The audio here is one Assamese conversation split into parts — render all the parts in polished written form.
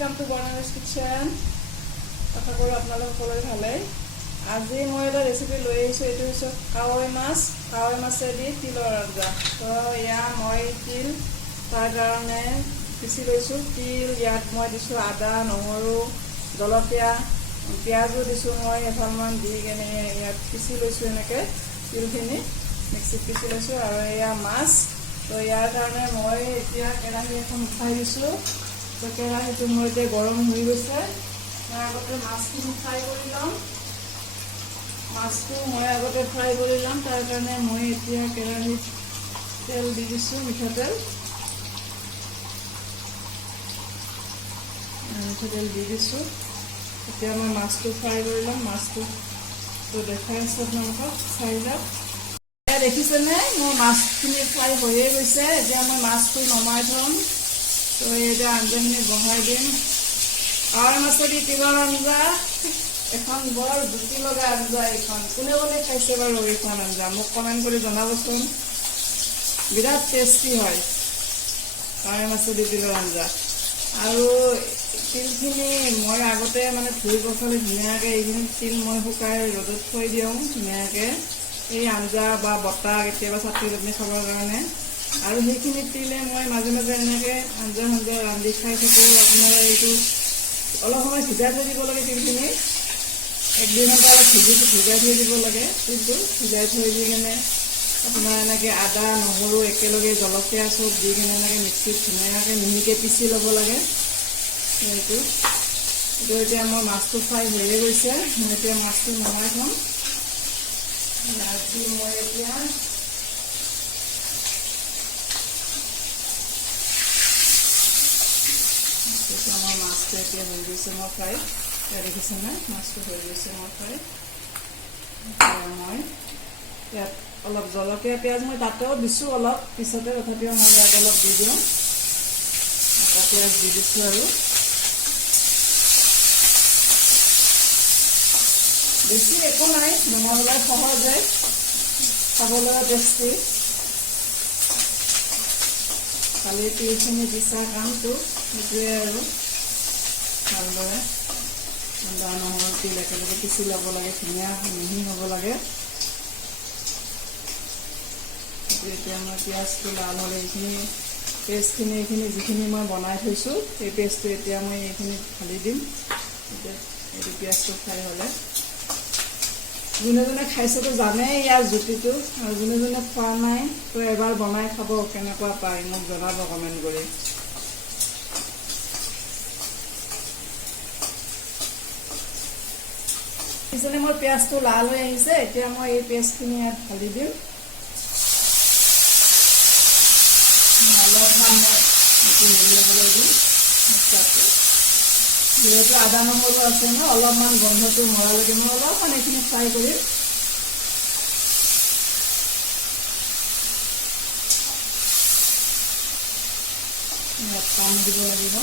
welcome to Barnabas Kitchen. আশা কৰোঁ আপোনালোক সকলোৰে ভালেই। আজি মই এটা ৰেচিপি লৈ আহিছোঁ। এইটো হৈছে কাৱৈ মাছেদি তিলৰ আঞ্জা। তো ইয়াত মই তিল তাৰ কাৰণে পিচি লৈছোঁ। তিল ইয়াত মই দিছোঁ আদা, নহৰু, জলকীয়া, পিঁয়াজো দিছোঁ মই এফালমান দি কেনে ইয়াত পিচি লৈছোঁ। এনেকৈ তিলখিনি মিক্সিত পিচি লৈছোঁ। আৰু এয়া মাছ। তো ইয়াৰ কাৰণে মই এতিয়া কেৰাহী এখন উঠাই দিছোঁ। তো কেৰাহীটো মোৰ এতিয়া গৰম হৈ গৈছে। মই আগতে মাছখিনি ফ্ৰাই কৰি ল'ম। মাছটো মই আগতে ফ্ৰাই কৰি ল'ম। তাৰ কাৰণে মই এতিয়া কেৰাহীত তেল দি দিছোঁ, মিঠাতেল দি দিছোঁ। এতিয়া মই মাছটো ফ্ৰাই কৰি ল'ম। মাছটো দেখাই আছোঁ আপোনালোকক, চাই যাওক। দেখিছেনে মোৰ মাছখিনি ফ্ৰাই হৈয়ে গৈছে। এতিয়া মই মাছটো নমাই থ'ম। তো এতিয়া আঞ্জাখিনি বহাই দিম। কাৱৈ মাছেদি তিলৰ আঞ্জা, এখন বৰ জুতি লগা আঞ্জা। এইখন কোনে কোনে খাইছে বাৰু এইখন আঞ্জা মোক কমেণ্ট কৰি জনাবচোন। বিৰাট টেষ্টি হয় কাৱৈ মাছেদি তিলৰ আঞ্জা। আৰু তিলখিনি মই আগতে মানে ধুই পখালি ধুনীয়াকৈ এইখিনি তিল মই শুকাই ৰ'দত থৈ দিওঁ ধুনীয়াকৈ, এই আঞ্জা বা বটা কেতিয়াবা চাটনি চাটনি খাবৰ কাৰণে। আৰু সেইখিনি তিলে মই মাজে মাজে এনেকৈ আঞ্জা ৰান্ধি খাই থাকোঁ। আপোনাৰ এইটো অলপ সময় ভিজাই থৈ দিব লাগে। তিলখিনি 1-2 ঘণ্টা অলপ ভিজাই থৈ দিব লাগে। তিলটো ভিজাই থৈ দি কেনে আপোনাৰ এনেকৈ আদা, নহৰু একেলগে জলকীয়া চব দি কেনে এনেকৈ মিক্সিত ধুনীয়াকৈ মিহিকৈ পিচি ল'ব লাগে। এইটো এতিয়া মোৰ মাছটো ফ্ৰাই হৈয়ে গৈছে। মই এতিয়া মাছটো নমাই থ'ম। মই এতিয়া আমাৰ মাছটো এতিয়া হৈ গৈছে মোৰ ফ্ৰাই। এতিয়া দেখিছেনে মাছটো হৈ গৈছে মোৰ ফ্ৰাই। এতিয়া মই ইয়াত অলপ জলকীয়া, পিঁয়াজ মই তাতেও দিছোঁ অলপ পিছতে, তথাপিও মই ইয়াত অলপ দি দিওঁ। আকৌ পিঁয়াজ দি দিছোঁ আৰু বেছি একো নাই, নমাবলৈ সহজে, খাবলৈ টেষ্টি। খালি তিলখিনি পিছা কামটো সেইটোৱে আৰু ভালদৰে আদা, নহৰু, তিল একেলগে পিচি ল'ব লাগে। ধুনীয়া মিহি হ'ব লাগে। এতিয়া মই পিঁয়াজটো লাল হ'লে এইখিনি পেষ্টখিনি যিখিনি মই বনাই থৈছোঁ সেই পেষ্টটো এতিয়া মই এইখিনি ঢালি দিম। এতিয়া এইটো পিঁয়াজটো ফ্ৰাই হ'লে যোনে যোনে খাইছেতো জানেই ইয়াৰ জুতিটো, আৰু যোনে যোনে খোৱা নাই তো এবাৰ বনাই খাব, কেনেকুৱা পায় মোক জনাব কমেণ্ট কৰি। পিছনে মোৰ পিঁয়াজটো লাল হৈ আহিছে। এতিয়া মই এই পেষ্টখিনি ইয়াত ঢালি দিম। অলপমান মই হেৰি ল'বলৈ দিম মছলাটো। যিহেতু আদা নহৰু আছে ন, অলপমান গোন্ধটো মৰালৈকে মই অলপমান এইখিনি ফ্ৰাই কৰিম। ইয়াত পানী দিব লাগিব।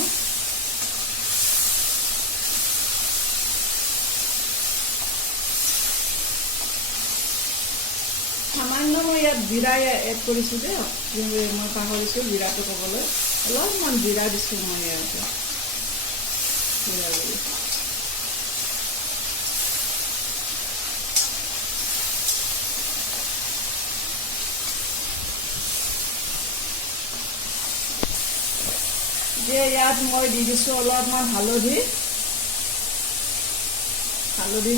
সামান্য মই ইয়াত জিৰা এড কৰিছোঁ দেই, মই পাহৰিছোঁ জিৰাটো ক'বলৈ। অলপমান জিৰা দিছোঁ মই ইয়াতে, জিৰা গুড়ি। এতিয়া ইয়াত মই দি দিছোঁ অলপমান হালধি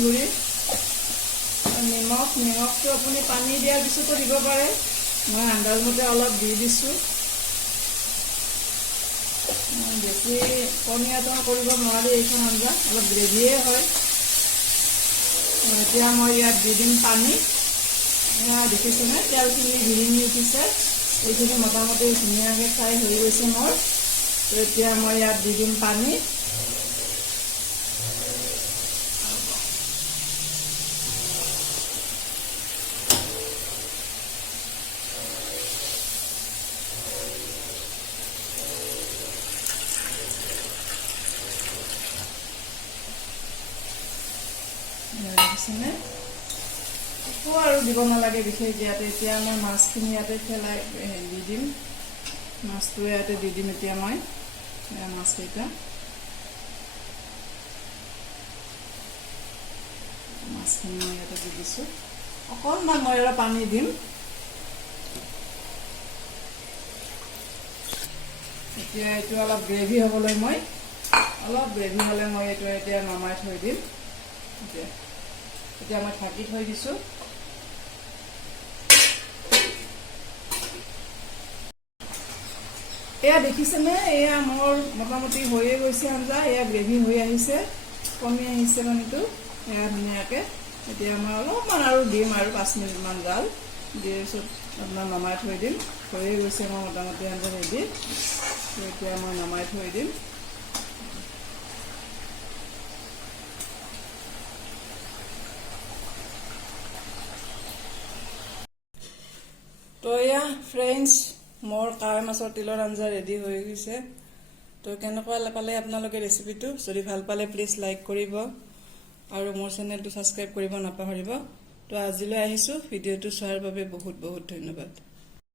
গুড়ি, নিমখটো আপুনি পানী দিয়াৰ পিছতো দিব পাৰে। মই আন্দাজমতে অলপ দি দিছোঁ। বেছি পনীয়া কৰিব নোৱাৰি এইখন আঞ্জা, অলপ গ্ৰেভিয়ে হয়। এতিয়া মই ইয়াত দি দিম পানী। দেখিছেনে তেলখিনি ভিৰিঙি উঠিছে। এইখিনি মোটামুটি ধুনীয়াকৈ ফ্ৰাই হৈ গৈছে মোৰ। তো এতিয়া মই ইয়াত দি দিম পানী। দেখিছেনে একো আৰু দিব নালাগে বিশেষ ইয়াতে। এতিয়া মই মাছখিনি ইয়াতে পেলাই দি দিম। মাছটো ইয়াতে দি দিম এতিয়া মই মাছকেইটা। মাছখিনি মই ইয়াতে দি দিছোঁ অকণমান মই অলপ পানী দিম এতিয়া এইটো অলপ গ্ৰেভি হ'বলৈ মই অলপ গ্ৰেভি হ'লে মই এইটো এতিয়া নমাই থৈ দিম এতিয়া মই ঢাকি থৈ দিছোঁ এয়া দেখিছেনে এয়া মোৰ মোটামুটি হৈয়ে গৈছে আঞ্জা এয়া গ্ৰেভি হৈ আহিছে কমি আহিছে কণীটো এয়া ধুনীয়াকৈ এতিয়া মই অলপমান আৰু দিম আৰু 5 মিনিটমান জাল দিয়াৰ পিছত আপোনাৰ নমাই থৈ দিম হৈয়ে গৈছে মই মোটামুটি আঞ্জা ৰেডি এতিয়া মই নমাই থৈ দিম তো এয়া ফ্ৰেণ্ডছ মোৰ কাৱৈ মাছৰ তিলৰ আঞ্জা ৰেডি হৈ গৈছে তো কেনেকুৱা পালে আপোনালোকে ৰেচিপিটো যদি ভাল পালে প্লিজ লাইক কৰিব আৰু মোৰ চেনেলটো ছাবস্ক্ৰাইব কৰিব নাপাহৰিব তো আজিলৈ আহিছোঁ ভিডিঅ'টো চোৱাৰ বাবে বহুত বহুত ধন্যবাদ